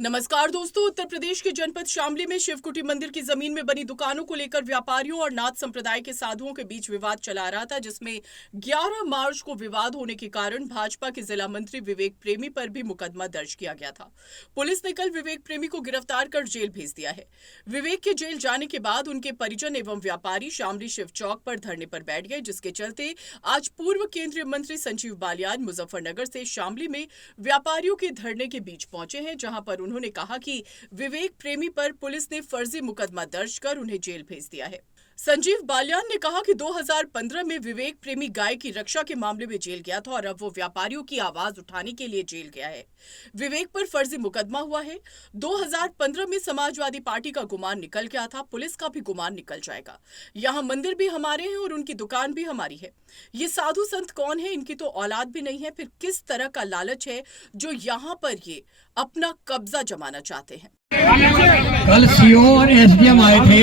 नमस्कार दोस्तों, उत्तर प्रदेश के जनपद शामली में शिवकुटी मंदिर की जमीन में बनी दुकानों को लेकर व्यापारियों और नाथ संप्रदाय के साधुओं के बीच विवाद चला रहा था, जिसमें 11 मार्च को विवाद होने के कारण भाजपा के जिला मंत्री विवेक प्रेमी पर भी मुकदमा दर्ज किया गया था। पुलिस ने कल विवेक प्रेमी को गिरफ्तार कर जेल भेज दिया है। विवेक के जेल जाने के बाद उनके परिजन एवं व्यापारी शामली शिव चौक पर धरने पर बैठ गए, जिसके चलते आज पूर्व केंद्रीय मंत्री संजीव बालियान मुजफ्फरनगर से शामली में व्यापारियों के धरने के बीच पहुंचे हैं, जहां पर उन्होंने कहा कि विवेक प्रेमी पर पुलिस ने फर्जी मुकदमा दर्ज कर उन्हें जेल भेज दिया है। संजीव बालियान ने कहा कि 2015 में विवेक प्रेमी गाय की रक्षा के मामले में जेल गया था और अब वो व्यापारियों की आवाज उठाने के लिए जेल गया है। विवेक पर फर्जी मुकदमा हुआ है। 2015 में समाजवादी पार्टी का गुमान निकल गया था, पुलिस का भी गुमान निकल जाएगा। यहाँ मंदिर भी हमारे हैं और उनकी दुकान भी हमारी है। ये साधु संत कौन है? इनकी तो औलाद भी नहीं है। फिर किस तरह का लालच है जो यहाँ पर ये अपना कब्जा जमाना चाहते हैं? कल सीओ और एसडीएम आए थे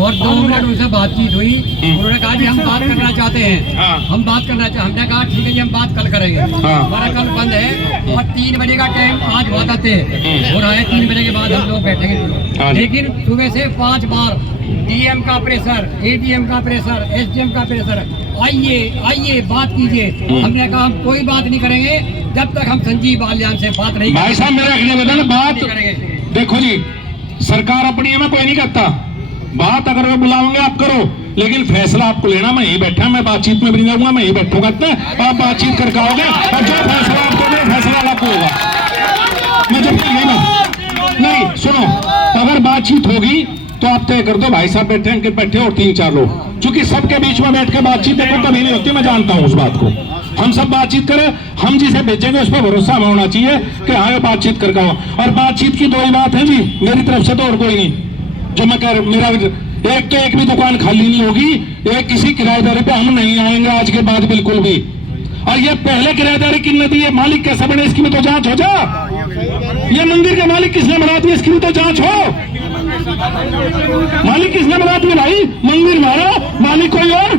और 2 मिनट उनसे बातचीत हुई। उन्होंने कहा कि हम बात करना चाहते हैं, हम बात करना चाहते। हमने कहा ठीक है जी, हम बात कल करेंगे। हमारा कल बंद है और 3 बजे का टाइम आज वादा थे और आए 3 बजे के बाद हम लोग बैठेंगे। लेकिन सुबह से 5 बार डीएम का प्रेशर, एडीएम का प्रेशर, एसडीएम का प्रेशर, आइए बात कीजिए। हमने कहा हम कोई बात नहीं करेंगे जब तक हम संजीव बालियान से बात नहीं। भाई साहब मेरा अगले बात करेंगे। देखो जी, सरकार अपनी है, मैं कोई नहीं करता। बात अगर वो बुलाओगे आप करो, लेकिन फैसला आपको लेना। मैं यही बैठा, मैं बातचीत में भी नहीं जाऊंगा, मैं यही बैठूंगा। आप बातचीत करके आओगे और जो फैसला आपको दे, फैसला आपको होगा। मुझे नहीं सुनो, अगर बातचीत होगी तो आप तय कर दो। भाई साहब बैठे और 3-4 लोग, क्योंकि सबके बीच में बैठ के बातचीत देखो कभी नहीं होती। मैं जानता हूँ उस बात को। हम सब बातचीत करें, हम जिसे भेजेंगे उस पर भरोसा हमें होना चाहिए कि हाँ बातचीत करके आओ। और बातचीत की 2 ही बात है जी, मेरी तरफ से तो और कोई नहीं। जो मैं कह मेरा एक तो एक भी दुकान खाली नहीं होगी, एक किसी किराएदारी पे हम नहीं आएंगे आज के बाद बिल्कुल भी। और ये पहले किराएदारी किसने दी है, मालिक कैसे बने, इसकी भी तो जांच हो जा। ये मंदिर के मालिक किसने बना दिया, इसकी भी तो जांच हो। मालिक किसने बना दिया भाई? मंदिर मारा, मालिक कोई और,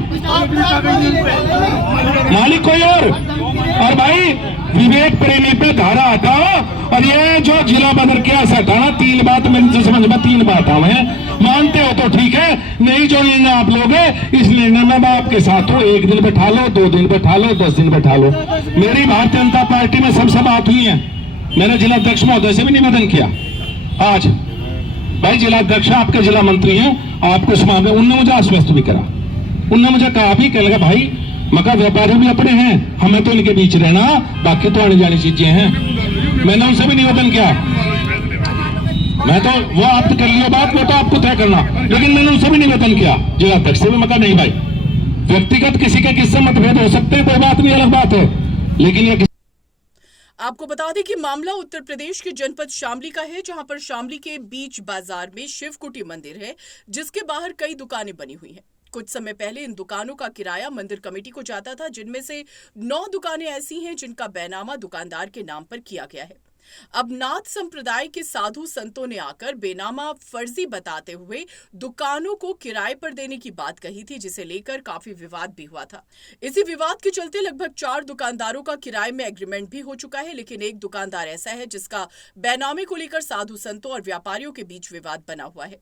मालिक कोई और भाई विवेक प्रेमी पे धारा हटाओ और ये जो जिला बदल के ऐसा हटाना। 3 बात मेरी समझ में 3 बात हमें मानते हो तो ठीक है, नहीं जो निर्णय आप लोग इस निर्णय में मैं आपके साथ हूँ। 1 दिन बैठा लो, 2 दिन बैठा लो, 10 दिन बैठा लो। मेरी भारतीय जनता पार्टी में सबसे बात हुई है। मैंने जिला अध्यक्ष महोदय से भी निवेदन किया आज। भाई जिला अध्यक्ष आपके जिला मंत्री हैं, आपको समाज उनने मुझे आश्वस्त भी करा। उनने मुझे कहा भी, कह लगा भाई मगर व्यापारी भी अपने हैं, हमें तो इनके बीच रहना, बाकी तो आने जानी चीजें हैं। मैंने उनसे भी निवेदन किया। मैं तो वो आप कर लिया बात, वो तो आपको तय करना, लेकिन मैंने उनसे भी निवेदन किया जिला अध्यक्ष से भी। मैं कहा नहीं भाई, व्यक्तिगत किसी के किससे मतभेद हो सकते हैं, कोई बात नहीं, अलग बात है, लेकिन ये आपको बता दें कि मामला उत्तर प्रदेश के जनपद शामली का है, जहां पर शामली के बीच बाजार में शिवकुटी मंदिर है, जिसके बाहर कई दुकानें बनी हुई हैं। कुछ समय पहले इन दुकानों का किराया मंदिर कमेटी को जाता था, जिनमें से 9 दुकानें ऐसी हैं जिनका बेनामा दुकानदार के नाम पर किया गया है। अब नाथ संप्रदाय के साधु संतों ने आकर बेनामा फर्जी बताते हुए दुकानों को किराए पर देने की बात कही थी, जिसे लेकर काफी विवाद भी हुआ था। इसी विवाद के चलते लगभग 4 दुकानदारों का किराए में एग्रीमेंट भी हो चुका है, लेकिन एक दुकानदार ऐसा है जिसका बेनामे को लेकर साधु संतों और व्यापारियों के बीच विवाद बना हुआ है।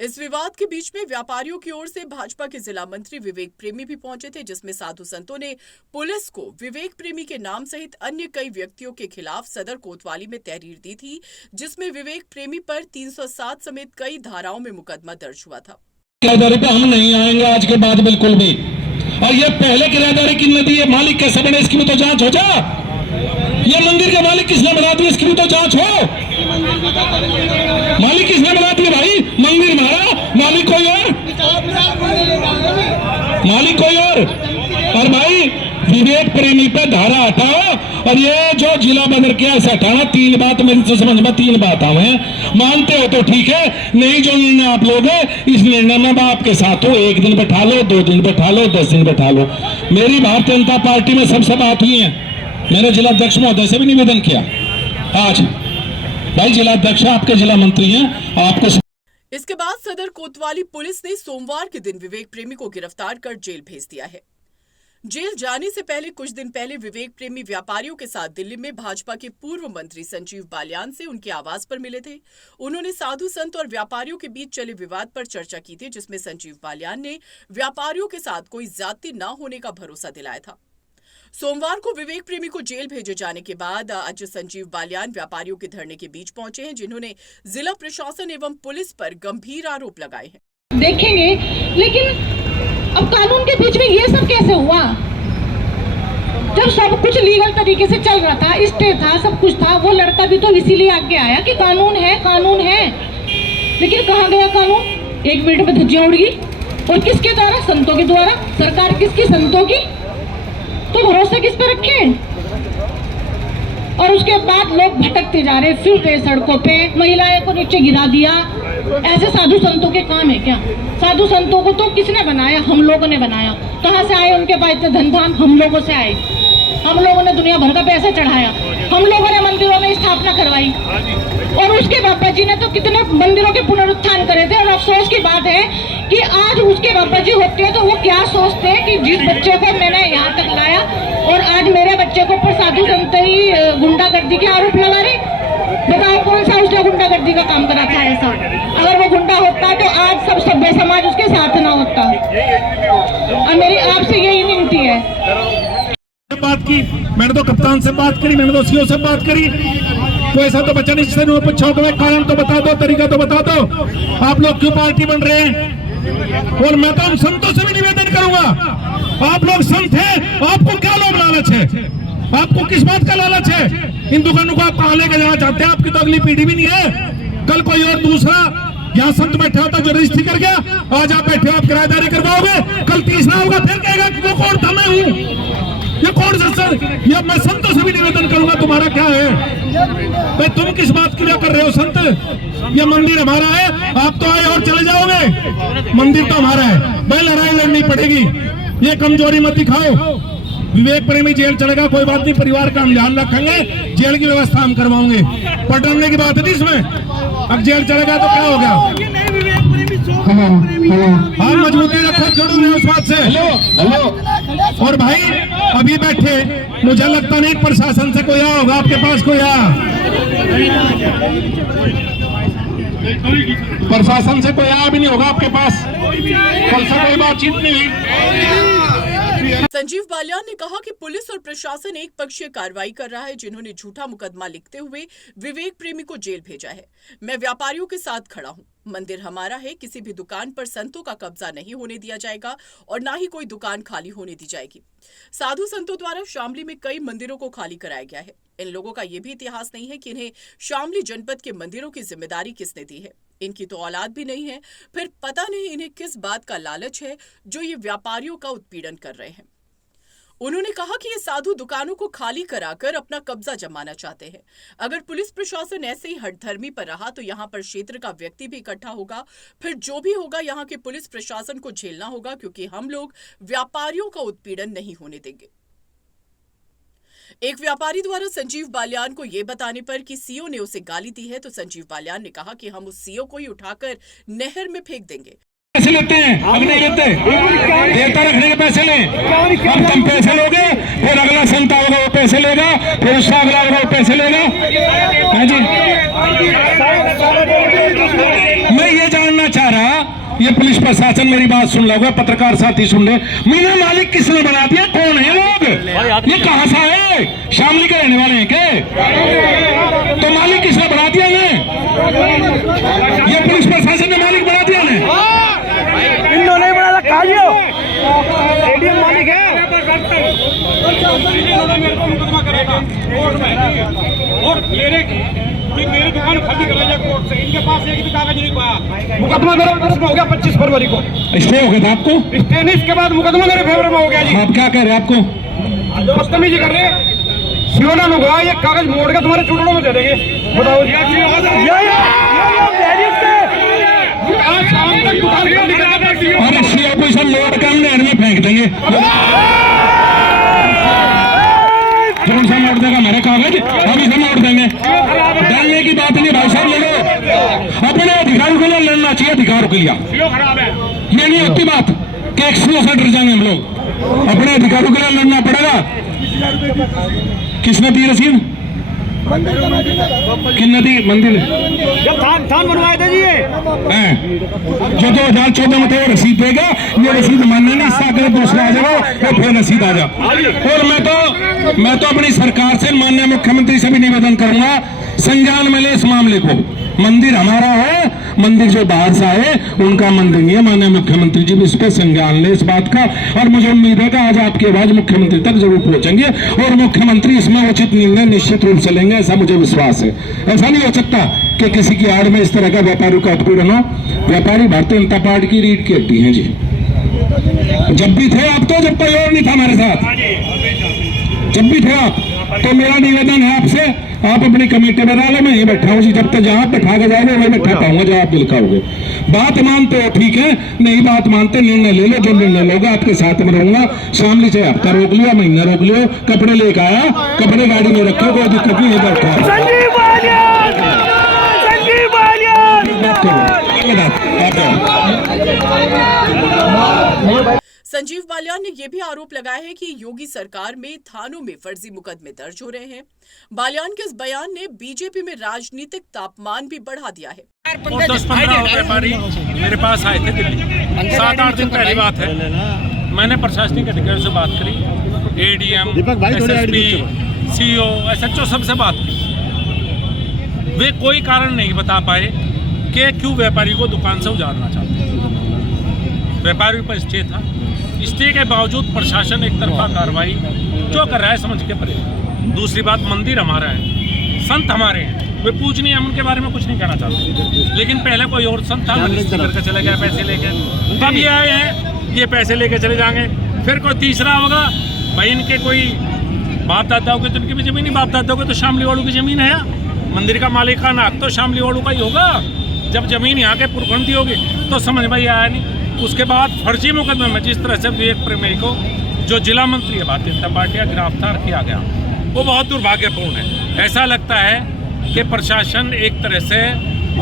इस विवाद के बीच में व्यापारियों की ओर से भाजपा के जिला मंत्री विवेक प्रेमी भी पहुंचे थे, जिसमें साधु संतों ने पुलिस को विवेक प्रेमी के नाम सहित अन्य कई व्यक्तियों के खिलाफ सदर कोतवाली में तहरीर दी थी, जिसमें विवेक प्रेमी पर 307 समेत कई धाराओं में मुकदमा दर्ज हुआ था। किराएदारी पे हम नहीं आएंगे आज के बाद बिल्कुल भी। और ये पहले किराएदारी किसने दी है, मालिक कैसे बने, इसकी भी तो जांच हो जा। ये मंदिर के मालिक किसने बना दिया, इसकी भी तो जांच हो। मालिक किसने बना दिया भाई? मंदिर मारा, मालिक कोई और, मालिक कोई और भाई विवेक प्रेमी पे धारा हटाओ और ये जो जिला बदल के ऐसा हटाना। 3 बात मेरी समझ में 3 बात हमें मानते हो तो ठीक है, नहीं जो निर्णय आप लोग इस निर्णय में मैं आपके साथ हूँ। 1 दिन बैठा लो, 2 दिन बैठा लो, 10 दिन बैठा लो। मेरी भारतीय जनता पार्टी में सबसे बात हुई है। मैंने जिला अध्यक्ष महोदय से भी निवेदन किया आज। भाई जिला अध्यक्ष आपके जिला मंत्री हैं, आपको। इसके बाद सदर कोतवाली पुलिस ने सोमवार के दिन विवेक प्रेमी को गिरफ्तार कर जेल भेज दिया है। जेल जाने से पहले कुछ दिन पहले विवेक प्रेमी व्यापारियों के साथ दिल्ली में भाजपा के पूर्व मंत्री संजीव बालियान से उनके आवास पर मिले थे। उन्होंने साधु संत और व्यापारियों के बीच चले विवाद पर चर्चा की थी, जिसमें संजीव बालियान ने व्यापारियों के साथ कोई ज्यादती न होने का भरोसा दिलाया था। सोमवार को विवेक प्रेमी को जेल भेजे जाने के बाद आज संजीव बालियान व्यापारियों के धरने के बीच पहुंचे हैं, जिन्होंने जिला प्रशासन एवं पुलिस पर गंभीर आरोप लगाए हैं। देखेंगे, लेकिन अब कानून के बीच में ये सब कैसे हुआ? जब सब कुछ लीगल तरीके से चल रहा था, स्टे था, सब कुछ था, वो लड़का भी तो इसीलिए आगे आया कि कानून है, कानून है। लेकिन कहाँ गया कानून? 1 मिनट में धज्जियां उड़ गई। और किसके द्वारा? संतों के द्वारा। सरकार किसकी? संतों की। तो भरोसा किस पे रखें? और उसके बाद लोग भटकते जा रहे, फिर रहे सड़कों पे, महिलाएं को नीचे गिरा दिया। ऐसे साधु संतों के काम है क्या? साधु संतों को तो किसने बनाया? हम लोगों ने बनाया। कहाँ से आए उनके पास इतने धन धाम? हम लोगों से आए। हम लोगों ने दुनिया भर का पैसा चढ़ाया, हम लोगों ने मंदिरों में स्थापना करवाई, और उसके बाबा जी ने तो कितने मंदिरों के पुनरुत्थान करे थे। और अफसोस की बात है कि आज उसके बाबा जी होते हैं तो वो क्या सोचते हैं कि जिस बच्चे को मैंने यहाँ तक लाया और आज मेरे बच्चे को पर साधु संत ही गुंडागर्दी के आरोप लगा रहे। बताओ कौन सा उसने गुंडागर्दी का काम करा था ऐसा? अगर वो गुंडा होता तो आज सब सभ्य समाज उसके साथ ना होता। और मेरी आपसे यही विनती है। बात की, मैंने तो कप्तान से बात करी, मैंने तो सीओ से बात करी। तो ऐसा तो बचा नहीं जिससे पूछो कि कारण तो बता दो, तरीका तो बता दो, आप लोग क्यों पार्टी बन रहे हैं। और मैं तो हम संतों से भी निवेदन करूंगा, आप लोग संत हैं, आपको क्या लोभ लालच है? आपको किस बात का लालच है? इन दुकानों को आप कहां लेके जाना चाहते हैं? आपकी तो अगली पीढ़ी भी नहीं है। कल कोई और दूसरा यहाँ संत बैठा होता जो रजिस्ट्री कर गया, आज आप बैठे हो, आप किराएदारी करवाओगे, कल तीसरा होगा, फिर कहेगा कि वो कौन था? मैं हूँ। ये कौन सा सर? ये मैं संतों से भी निवेदन करूंगा, तुम्हारा क्या है भाई? तुम किस बात के लिए कर रहे हो संत? ये मंदिर हमारा है, आप तो आए और चले जाओगे। मंदिर तो हमारा है भाई, लड़ाई लड़नी पड़ेगी। ये कमजोरी मत दिखाओ। विवेक प्रेमी जेल चलेगा, कोई बात नहीं, परिवार का हम ध्यान रखेंगे, जेल की व्यवस्था हम करवाओगे। पटने की बात है इसमें। अब जेल चलेगा तो क्या होगा? हाँ, मजबूती रखो, जुड़ो नहीं उस बात से। हेलो। और भाई अभी बैठे, मुझे लगता नहीं प्रशासन से कोई आया होगा आपके पास, कोई आया? प्रशासन से कोई आया भी नहीं होगा आपके पास, कल से कोई बातचीत नहीं हुई। संजीव बालियान ने कहा कि पुलिस और प्रशासन एक पक्षीय कार्रवाई कर रहा है, जिन्होंने झूठा मुकदमा लिखते हुए विवेक प्रेमी को जेल भेजा है। मैं व्यापारियों के साथ खड़ा हूं। मंदिर हमारा है, किसी भी दुकान पर संतों का कब्जा नहीं होने दिया जाएगा और ना ही कोई दुकान खाली होने दी जाएगी। साधु संतों द्वारा शामली में कई मंदिरों को खाली कराया गया है। इन लोगों का यह भी इतिहास नहीं है कि इन्हें शामली जनपद के मंदिरों की जिम्मेदारी किसने दी है। इनकी तो औलाद भी नहीं है, फिर पता नहीं इन्हें किस बात का लालच है जो ये व्यापारियों का उत्पीड़न कर रहे हैं। उन्होंने कहा कि ये साधु दुकानों को खाली कराकर अपना कब्जा जमाना चाहते हैं। अगर पुलिस प्रशासन ऐसे ही हठधर्मी पर रहा तो यहाँ पर क्षेत्र का व्यक्ति भी इकट्ठा होगा, फिर जो भी होगा यहाँ के पुलिस प्रशासन को झेलना होगा, क्योंकि हम लोग व्यापारियों का उत्पीड़न नहीं होने देंगे। एक व्यापारी द्वारा संजीव बालियान को यह बताने पर कि सीओ ने उसे गाली दी है, तो संजीव बालियान ने कहा कि हम उस सीओ को ही उठाकर नहर में फेंक देंगे। पैसे लेते हैं, अब नहीं लेते, देवता रखने के पैसे लें। अब तुम पैसे लोगे, फिर अगला संता होगा वो पैसे लेगा, फिर उसका अगला होगा वो पैसे लेगा। हाँ जी, मैं ये जानना चाह रहा, ये पुलिस प्रशासन मेरी बात सुन लोगे, पत्रकार साथी सुन ले, मीना मालिक किसने बना दिया? कौन है लोग? ये कहां से है? शामली के रहने वाले हैं क्या? तो मालिक किसने बना दिया? ये पुलिस प्रशासन ने मालिक बना दिया ने? इन्होंने बना रखा एडीएम मालिक है। और मेरे दुकान खाली कराई है कोर्ट से, इनके पास एक भी कागज नहीं पाया। मुकदमा मेरे फेवर में हो गया 25 फरवरी को। स्टे हो गया था आपको? स्टे नहीं, इसके बाद मुकदमा मेरे फेवर में हो गया जी। आप क्या कह रहे हैं? आपको बदतमीजी कर रहे हैं। सियोना होगा, ये कागज मोड़ के तुम्हारे चुटड़ों में दे देंगे। बताओ आज शाम तक दुकान खाली करके रख दियो। अरे सीओ को सब मोड़ के हम नहर में फेंक देंगे। कौन सा मोड़ देगा मेरे कागज? हम इसे मोड़ देंगे। डरने की बात नहीं भाई साहब, लड़ो अपने अधिकारों के लिए, लड़ना चाहिए अधिकारों के लिए। ये नहीं होती बात कि एक्सप्लोजन डर जाएंगे हम लोग। अपने अधिकारों के लिए लड़ना पड़ेगा। किसने दी रसीद? किन्ने दी? मंदिर जब थान बनवाए थे जी ये जो 2014 में थे वो रसीद देगा। ये रसीद मानना नहीं, इससे अगर दूसरा आ जाएगा तो फिर रसीद आ जा। और मैं तो अपनी सरकार से, माननीय मुख्यमंत्री से भी निवेदन करूंगा, संज्ञान में ले इस मामले को। मंदिर हमारा है, मंदिर जो बाहर से आए उनका मंदिर नहीं है। माननीय मुख्यमंत्री जी भी इस पर संज्ञान ले इस बात का। और मुझे उम्मीद है कि आज आपकी आवाज मुख्यमंत्री तक जरूर पहुंचेंगे और मुख्यमंत्री इसमें उचित निर्णय निश्चित रूप से लेंगे, ऐसा मुझे विश्वास है। ऐसा नहीं हो सकता कि किसी की आड़ में इस तरह का व्यापारियों का उत्पीड़न हो। व्यापारी भारतीय जनता पार्टी की रीढ़ की हड्डी है जी। जब भी थे आप, तो जब कोई और नहीं था हमारे साथ, जब भी थे आप, तो मेरा निवेदन है आपसे, आप अपनी कमेटी बना लो, मैं यही बैठा हूँ जी। जब तक जहाँ बैठा के जाओगे वही बैठा पाऊंगा जब आप दिलखाओगे। बात मानते हो ठीक है, नहीं बात मानते निर्णय ले लो, जो निर्णय लोगे आपके साथ में रहूंगा। शामली से हफ्ता रोक लिया, महीना रोक लियो, कपड़े लेकर आया, कपड़े गाड़ी में रखो, कोई दिक्कत नहीं है, बैठा। संजीव बालियान ने यह भी आरोप लगाया है कि योगी सरकार में थानों में फर्जी मुकदमे दर्ज हो रहे हैं। बालियान के इस बयान ने बीजेपी में राजनीतिक तापमान भी बढ़ा दिया है। 10-15 व्यापारी मेरे पास आए थे दिल्ली, 7-8 दिन पहली बात है। मैंने प्रशासनिक अधिकारियों से बात करी, ADM, SSP, CO, SHO सबसे बात की। वे कोई कारण नहीं बता पाए कि क्यों व्यापारी को दुकान से उजाड़ना चाहते हैं। व्यापारी पर स्टे था, स्टे के बावजूद प्रशासन एक तरफा कार्रवाई जो कर रहा है समझ के परे। दूसरी बात, मंदिर हमारा है, संत हमारे हैं, वे पूजनीय, हम उनके बारे में कुछ नहीं कहना चाहते। लेकिन पहले कोई और संत था, करके चले गए पैसे लेके। अब ये आए हैं, ये पैसे लेके चले जाएंगे। फिर कोई तीसरा होगा, भाई इनके कोई बाप दादा होगे तो इनकी भी जमीन ही, बाप दादा होगे तो शामली वालों की जमीन है। मंदिर का मालिकाना हक तो शामली वालों का ही होगा। जब जमीन यहाँ के पुरखंड होगी तो समझ में आया नहीं। उसके बाद फर्जी मुकदमे में जिस तरह से विवेक प्रेमी को, जो जिला मंत्री है भारतीय जनता पार्टी का, गिरफ्तार किया गया, वो बहुत दुर्भाग्यपूर्ण है। ऐसा लगता है कि प्रशासन एक तरह से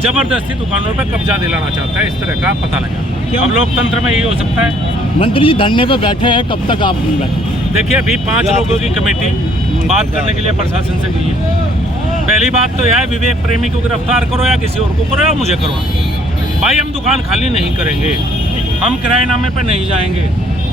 जबरदस्ती दुकानों पर कब्जा दिलाना चाहता है, इस तरह का पता लगा। अब लोकतंत्र में यही हो सकता है। मंत्री जी धरने पे बैठे हैं, कब तक आप बैठे? देखिए, अभी 5 लोगों की कमेटी बात करने के लिए प्रशासन से गई है। पहली बात तो यह है, विवेक प्रेमी को गिरफ्तार करो या किसी और को करो या मुझे करो। भाई हम दुकान खाली नहीं करेंगे, हम किराएनामे पर नहीं जाएंगे।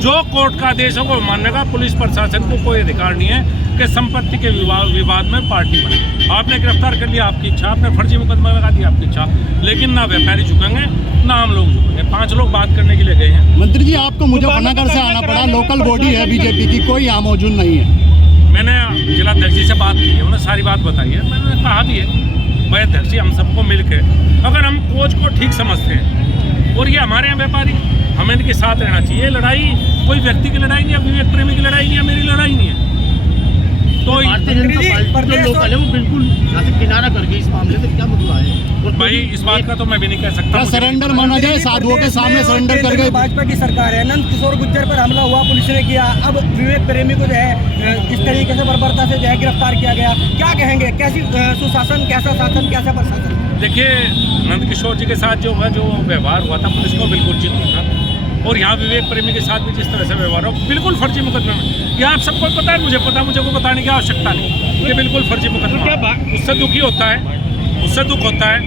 जो कोर्ट का आदेश है वो मानने का पुलिस प्रशासन को कोई अधिकार नहीं है कि संपत्ति के विवाद में पार्टी बने। आपने गिरफ्तार कर लिया, आपकी इच्छा, आपने फर्जी मुकदमा लगा दिया, आपकी इच्छा। लेकिन ना व्यापारी झुकेंगे ना हम लोग झुकेंगे। 5 लोग बात करने के लिए गए हैं। मंत्री जी आपको मुजफ्फरनगर से आना पड़ा, लोकल बॉडी है बीजेपी की, कोई यहाँ मौजूद नहीं है। मैंने जिलाध्यक्ष जी से बात की है, उन्होंने सारी बात बताई है। मैंने कहा भी है, भाई अध्यक्ष जी, हम सबको मिलकर अगर हम कोच को ठीक समझते हैं और ये हमारे यहाँ व्यापारी, हमें इनके साथ रहना चाहिए। लड़ाई कोई व्यक्ति की लड़ाई नहीं है, विवेक प्रेमी की लड़ाई नहीं है, मेरी लड़ाई नहीं है। तो भारतीय जनता पार्टी जो लोकल है वो बिल्कुल किनारा कर गई इस मामले में, क्या मुद्दा है? भाई इस बात का तो मैं भी नहीं कह सकता। सरेंडर माना जाए, साधुओं के सामने सरेंडर कर गए। भाजपा की सरकार है, नंद किशोर गुज्जर पर हमला हुआ, पुलिस ने किया। अब विवेक प्रेमी को जो है इस तरीके से बर्बरता से जो है गिरफ्तार किया गया। क्या कहेंगे, कैसी सुशासन, कैसा शासन, कैसा प्रशासन? देखिए, नंद किशोर जी के साथ जो व्यवहार हुआ था पुलिस को बिल्कुल उचित नहीं था। और यहाँ विवेक प्रेमी के साथ भी जिस तरह से व्यवहार हो, बिल्कुल फर्जी मुकदमे में। ये आप सबको पता है, मुझे पता है, मुझे को बताने की आवश्यकता नहीं। ये बिल्कुल फर्जी मुकदमा। उससे दुखी होता है, उससे दुख होता है,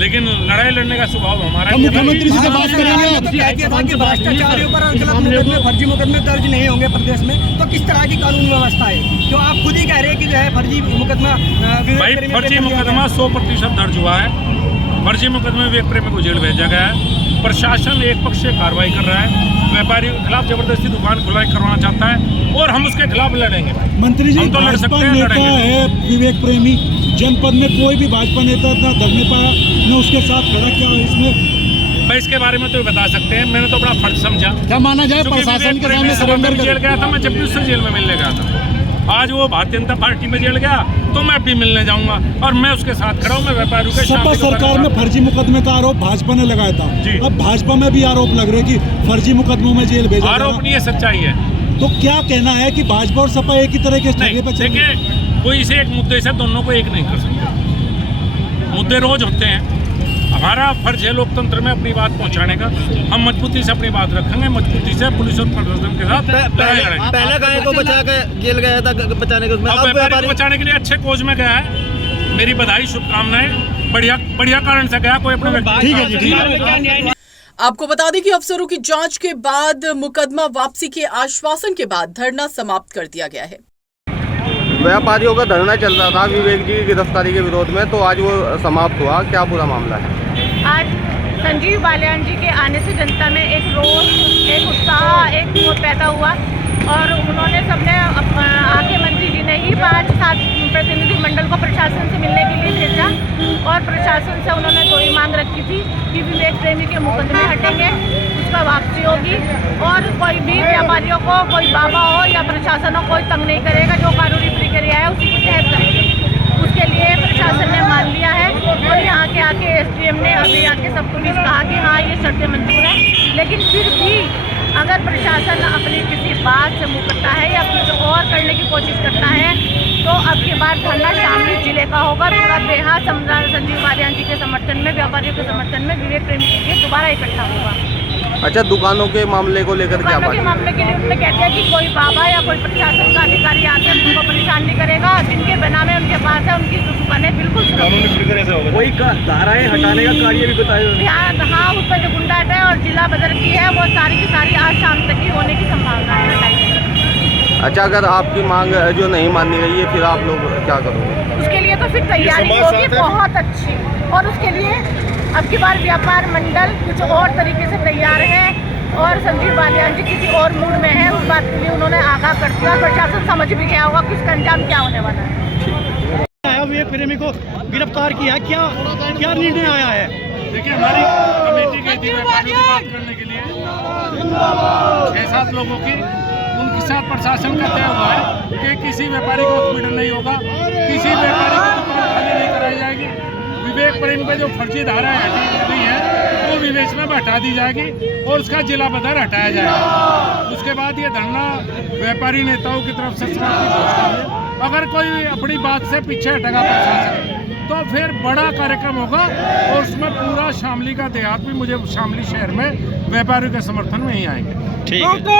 लेकिन लड़ाई लड़ने का स्वभाव हमारा। मुख्यमंत्री से बात करेंगे। भ्रष्टाचारियों पर फर्जी मुकदमे दर्ज नहीं होंगे प्रदेश में, तो किस तरह की कानून व्यवस्था है? जो आप खुद ही कह रहे हैं कि जो है फर्जी मुकदमा, भाई फर्जी मुकदमा 100% दर्ज हुआ है। फर्जी मुकदमे विवेक प्रेमी को जेल भेजा गया है। प्रशासन एक पक्ष से कार्रवाई कर रहा है, व्यापारी के खिलाफ जबरदस्ती दुकान खुलाई करवाना चाहता है और हम उसके खिलाफ लड़ेंगे। मंत्री जी, हम तो लड़ सकते हैं, नेता है विवेक प्रेमी, जनपद में कोई भी भाजपा नेता ना धरने पाया, न उसके साथ खड़ा किया। इसमें भाई इसके बारे में तो बता सकते हैं, मैंने तो बड़ा फर्ज समझा। क्या माना जाए प्रशासन के सामने सरेंडर जेल गया था, मैं जब भी उससे जेल में मिलने गया था। आज वो भारतीय जनता पार्टी में जेल गया तो मैं भी मिलने जाऊंगा और मैं उसके साथ खड़ा हूं। मैं व्यापारियों के सपा सरकार में फर्जी मुकदमे का आरोप भाजपा ने लगाया था, अब भाजपा में भी आरोप लग रहे कि फर्जी मुकदमों में जेल भेजा। आरोप नहीं है, सच्चाई है। तो क्या कहना है कि भाजपा और सपा एक ही तरह के ठगे पे चल रहे हैं? देखिए, कोई इसे एक मुद्दे से दोनों को एक नहीं कर सकते। मुद्दे रोज होते हैं, हमारा फर्ज है लोकतंत्र में अपनी बात पहुंचाने का। हम मजबूती से अपनी बात रखेंगे, मजबूती से पुलिस और प्रशासन के साथ लड़ाई लड़ेंगे। पहले गाय को बचा के जेल गया था बचाने के, उसमें अब व्यापारी को बचाने के लिए अच्छे कोच में गया है। मेरी बधाई, शुभकामनाएं। बढ़िया कारण से गया, कोई अपने ठीक है जी, ठीक है। आपको बता दें कि अफसरों की जांच के बाद मुकदमा वापसी के आश्वासन के बाद धरना समाप्त कर दिया गया है। व्यापारियों का धरना चल रहा था विवेक जी की गिरफ्तारी के विरोध में, तो आज वो समाप्त हुआ। क्या पूरा मामला है? आज संजीव बालियान जी के आने से जनता में एक रोष, एक उत्साह, एक वो पैदा हुआ और उन्होंने सबने आके मंत्री जी ने ही 5-7 प्रतिनिधि मंडल को प्रशासन से मिलने के लिए भेजा और प्रशासन से उन्होंने 2 ही मांग रखी थी कि विवेक प्रेमी के मुकदमे हटेंगे, उसका वापसी होगी और कोई भी व्यापारियों को, कोई बाबा हो या प्रशासन हो, कोई तंग नहीं करेगा। जो कानूनी प्रक्रिया है उसी के तहत करेंगे। उसके लिए प्रशासन ने मान लिया है और यहाँ के आके SDM ने अभी आके सबको बीच कहा कि हाँ ये शर्तें मंजूर है। लेकिन फिर भी अगर प्रशासन अपनी किसी बात से मुकरता है या कुछ और करने की कोशिश करता है तो अब की बार धरना शामली जिले का होगा। पूरा देहात संजीव बालियान जी के समर्थन में, व्यापारियों के समर्थन में विवेक प्रेमी के लिए दोबारा इकट्ठा होगा। अच्छा, दुकानों के मामले को लेकर क्या बात? के मामले के लिए उन्होंने कहते हैं कि कोई बाबा या कोई प्रशासन का अधिकारी आकर उनको परेशान नहीं करेगा। जिनके बिना में उनके पास है उनकी दुकानें बिल्कुल कोई धाराएं हटाने का कार्य भी बताया। हाँ, उस पर जो गुंडा है और जिला बदर की है वो सारी की सारी आज शाम तक ही होने की संभावना है हटाई। अच्छा, अगर आपकी मांग जो नहीं मानी गई है फिर आप लोग क्या करोगे? उसके लिए तो फिर तैयारी होगी बहुत अच्छी और उसके लिए अब की बार व्यापार मंडल कुछ और तरीके से तैयार है और संजीव बालियान जी किसी और मूड में है। उस बात के लिए उन्होंने आगाह कर दिया और प्रशासन समझ भी गया होगा कि इसका अंजाम क्या होने वाला है। विवेक प्रेमी को गिरफ्तार किया, क्या निर्णय आया है? देखिए, हमारी कमेटी गई थी व्यापारियों की बात करने के लिए 6-7 लोगों की। उनके साथ प्रशासन का तय हुआ है कि किसी व्यापारी को उत्पीड़न नहीं होगा, किसी व्यापारी को दुकान खाली नहीं कराई जाएगी। विवेक प्रेमी पे जो फर्जी धाराएं हटी गई है वो विवेक में हटा दी जाएगी और उसका जिला बदर हटाया जाएगा। उसके बाद ये धरना व्यापारी नेताओं की तरफ से समाप्त घोषणा है। अगर कोई अपनी बात से पीछे हटेगा प्रशासन तो फिर बड़ा कार्यक्रम होगा और उसमें पूरा शामली का देहात भी, मुझे शामली शहर में व्यापारियों के समर्थन में ही आएंगे। ठीक है।